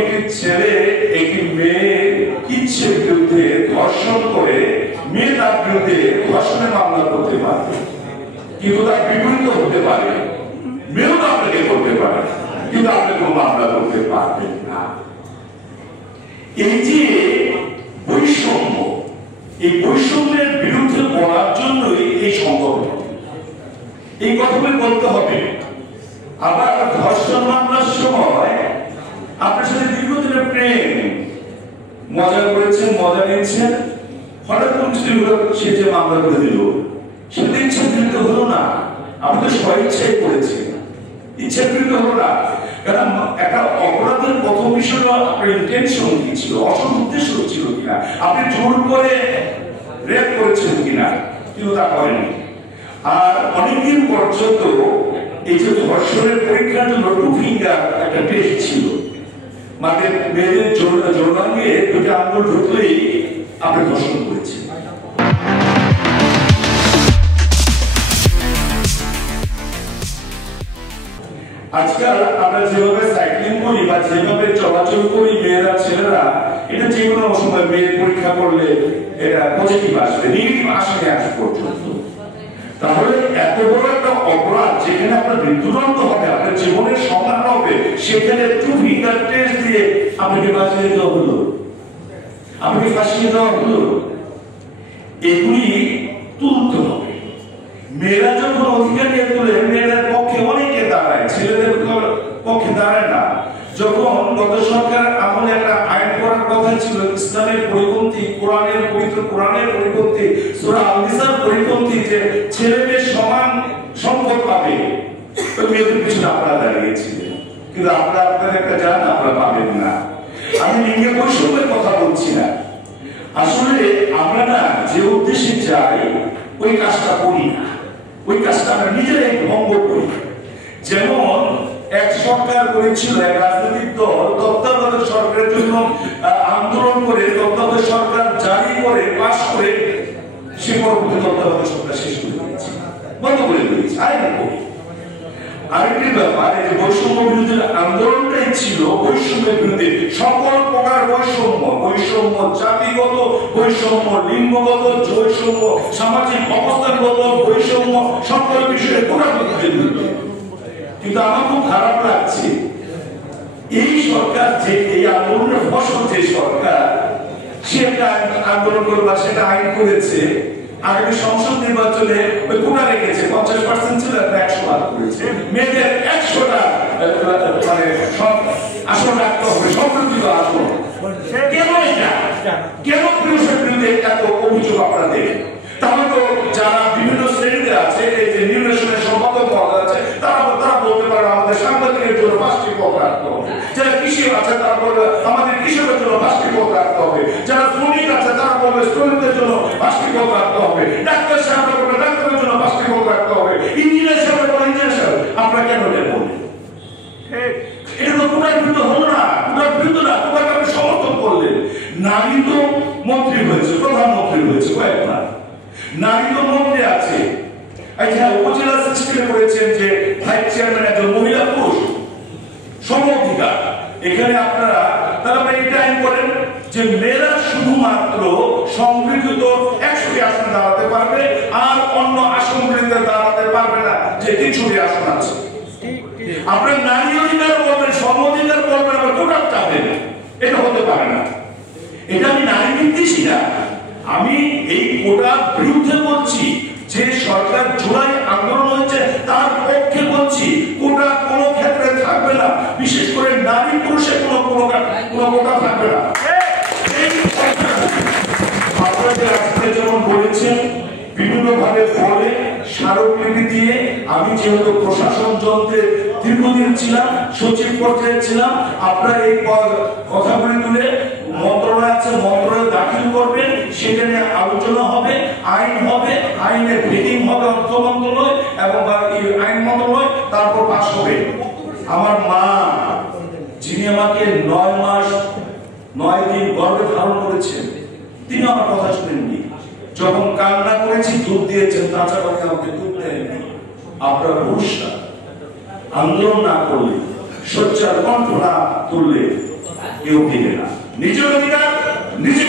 একটি ছেলে একটি মেয়ের ইচ্ছের বিরুদ্ধে ধর্ষণ করে মেয়ে তার বিরুদ্ধে ধর্ষণের মামলা করতে পারে, কিন্তু তার বিপরীত হতে পারে, মেয়েও তো আপনাকে করতে পারে, কিন্তু আপনি কোনো মামলা করতে পারবেন না। এই যে বৈষম্য, এই বৈষম্যের বিরুদ্ধে বলার জন্যই এই সংগঠন, এই কথাগুলি বলতে হবে। আবার ধর্ষণ মামলার সময় আপনার সাথে দীর্ঘদিনের প্রেম, মজা করেছেন, মজা নিয়েছেন, হঠাৎ সে যে মামলা করে দিল, সেটা ইচ্ছাকৃত হলো না, আপনি তো স্বইচ্ছাই করেছেন, ইচ্ছাকৃত হলো না। কারণ একটা অপরাধের প্রথম বিষয় আপনার ইন্টেনশন কি ছিল, অসৎ উদ্দেশ্য ছিল কিনা, আপনি জোর করে রেপ করেছেন কিনা, কিন্তু তা করেনি। আর অনেকদিন পর্যন্ত এই যে ধর্ষণের পরীক্ষার জন্য 2 ফিঙ্গার একটা টেস্ট ছিল, মানে মেয়েদের জোরাঙ্গে দুটো আঙুল ঢুকলেই আপনি ধর্ষণ করেছেন। আজকাল আমরা যেভাবে সাইক্লিং করি বা যেভাবে চলাচল করি, মেয়েরা ছেলেরা, এটা যে কোনো সময় মেয়ের পরীক্ষা করলে এটা পজিটিভ আসবে, নেগেটিভ আসবে আজ পর্যন্ত। তাহলে এত বড় একটা অপরাধ যেখানে আপনার মৃত্যুদণ্ড হবে, আপনার জীবনের সংহার হবে, সেখানে 2 ফিঙ্গার টেস্ট দিয়ে আপনাকে বাঁচিয়ে দেওয়া হলো, আপনাকে ফাঁসিয়ে দেওয়া হলো। এগুলি তুলতে হবে। মেয়েরা যখন অধিকার নিয়ে তুলে, মেয়েদের পক্ষে অনেকে দাঁড়ায়, ছেলেদের পক্ষে দাঁড়ায় না। যখন গত সরকার আমলে একটা আইন করার কথা ছিল, ইসলামের পরিপন্থী, কোরআনের পবিত্র কোরআনের পরিপন্থী, সূরা আল-নিসার পরিপন্থী, যে ছেলে মেয়ে সমান সম্পদ পাবে, ওই মেয়েদের পিছনে আপনারা দাঁড়িয়েছিলেন, কিন্তু আপনারা আপনাদের একটা জান আপনারা পাবেন না। আমি লিঙ্গের বৈষম্যের কথা বলছি না, আসলে আমরা না যে উদ্দেশ্যে যাই ওই কাজটা করি না, ওই কাজটা আমরা নিজেরাই ভঙ্গ করি। যেমন এক সরকার করেছিল, এক রাজনৈতিক দল তত্ত্বাবধায়ক সরকারের জন্য আন্দোলন করে তত্ত্বাবধায়ক সরকার জারি করে পাশ করে, সে পরবর্তী তত্ত্বাবধায়ক সরকার শেষ করে দিয়েছে, বন্ধ করে দিয়েছে। আরেকটি ব্যাপার, এই বৈষম্য বিরোধী আন্দোলনটাই ছিল বৈষম্যের বিরুদ্ধে সকল প্রকার বৈষম্য, বৈষম্য জাতিগত বৈষম্য, লিঙ্গগত বৈষম্য, সামাজিক অবস্থানগত বৈষম্য, সকল বিষয়ে গোড়াপত্তির বিরুদ্ধে। কিন্তু আমার খুব খারাপ লাগছে, এই সরকার যে এই আন্দোলনের ফসল, যে সরকার সে একটা আন্দোলন করবা, সেটা আইন করেছে, আগামী সংসদ নির্বাচনে ওই কোটা রেখেছে, 50% ছিল, 100 করেছে, মেয়েদের 100টা মানে সব আসন রাখতে হবে, সংরক্ষিত আসন। কেন এটা, কেন পুরুষের বিরুদ্ধে এত অভিযোগ আপনারা দেখেন? তাহলে তো যারা বিভিন্ন শ্রেণীতে আছে, এই যে নির্বাচনের সম্পাদক পদ আছে, তারা বলতে পারে আমাদের সাংবাদিকের জন্য 5টি পদ রাখতে হবে, যারা কৃষি আছে তারা বলবে আমাদের কৃষকের জন্য 5টি পদ রাখতে হবে, যারা শ্রমিক আছে তারা বলবে শ্রমিকদের জন্য 5টি পদ রাখতে হবে, ডাক্তার সাহেব বলবে ডাক্তারের জন্য 5টি পদ রাখতে হবে, ইঞ্জিনিয়ার সাহেব বলবে ইঞ্জিনিয়ার সাহেব। আপনারা কেন এটা বলবেন? এটা তো কোটার বিরুদ্ধে হলো না, কোটার বিরুদ্ধে না, কোটাকে আপনি সমর্থন করলেন। নারী তো মন্ত্রী হয়েছে, প্রধানমন্ত্রী হয়েছে কয়েকবার, নারী তো মন্ত্রী আছে। আচ্ছা, উপজেলা সিস্টেমে করেছেন যে ভাইস চেয়ারম্যান একজন মহিলা, পুরুষ সম অধিকার। এখানে আপনারা তাহলে এটা আইন করেন যে মেয়েরা শুধুমাত্র সংরক্ষিত 100টি আসনে দাঁড়াতে পারবে, আর অন্য আসনগুলিতে দাঁড়াতে পারবে না, যে 300টি আসন আছে। আপনার নারী অধিকার বলবেন, সম অধিকার বলবেন, আবার কোটা চাবেন, এটা হতে পারে না। এটা আমি নারী বিদ্বেষী না, আমি এই কোটার বিরুদ্ধে বলছি। যে সরকার জুলাই আন্দোলন হয়েছে তার পক্ষে বলছি, কোটা কোনো ক্ষেত্রে থাকবে না, বিশেষ করে নারী পুরুষের কোনো কোটা থাকবে না। আপনাদের আজকে যেমন বলেছেন, বিভিন্ন ভাবে বলে স্মারকলিপি দিয়ে, আমি যেহেতু প্রশাসন যন্ত্রে দীর্ঘদিন ছিলাম, সচিব পর্যায়ে ছিলাম, আপনারা এই কথাগুলি তুলে মন্ত্রণালয় আছে, মন্ত্রণালয়ে দাখিল করবেন, সেখানে আলোচনা হবে, আইন হবে, আইনের ভেটিং হবে অর্থ মন্ত্রণালয় এবং আইন মন্ত্রণালয়, তারপর পাস হবে। আমার মা, যিনি আমাকে 9 মাস 9 দিন গর্ভে ধারণ করেছেন, তিনি আমার কথা শুনেননি। যখন কান্না করেছি দুধ দিয়েছেন, তাছাড়া আমাকে দুধ দেয়নি। আপনার পুরুষরা আন্দোলন না করলে, সোচ্চার কণ্ঠ না তুললে কেউ দিবে না। নিজের অধিকার নিজে